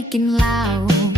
making loud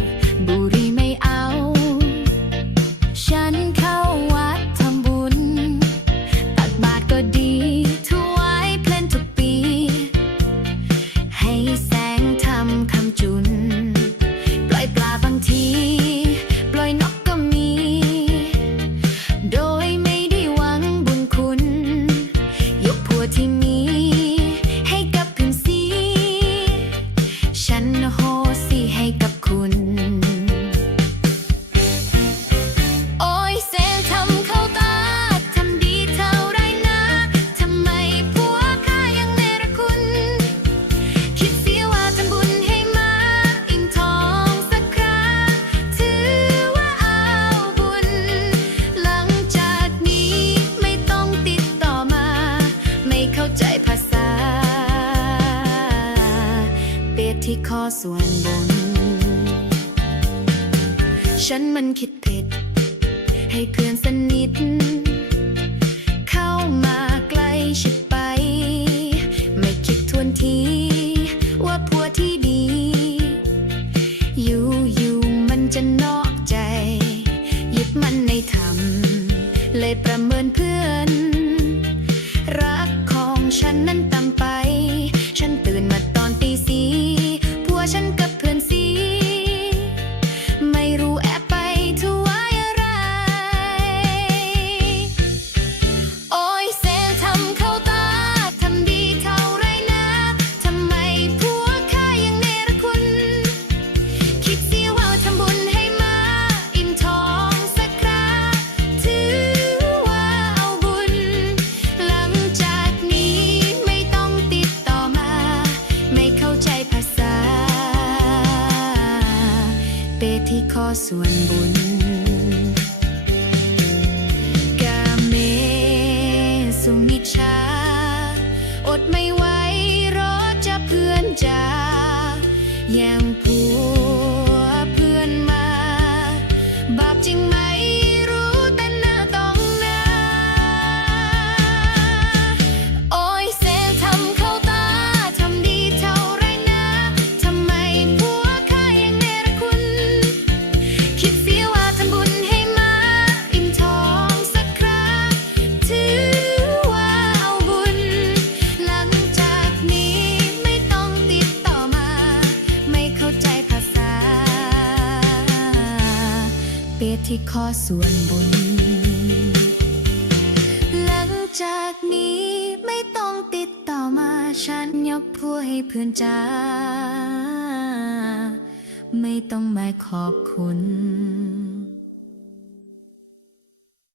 ข้อส่วนบน ฉันมันคิดผิด ให้เพื่อนสนิท เข้ามาใกล้ชิดไป ไม่คิดทวนที ว่าผัวที่ดี อยู่อยู่มันจะนอกใจหยิบมันในธรรม เลยประเมินเพื่อน รักของฉันนั้นต่ำไป ฉันตื่นมา เปที่ข้อส่วนบุญกาเมสุมิชา อดไม่ไหวรอจะเพื่อนจายังพู บสที่ข้อส่วนบน หลังจากนี้ไม่ต้องติดต่อมาฉันยกผัวให้เพื่อนจ้า ไม่ต้องมาขอบคุณ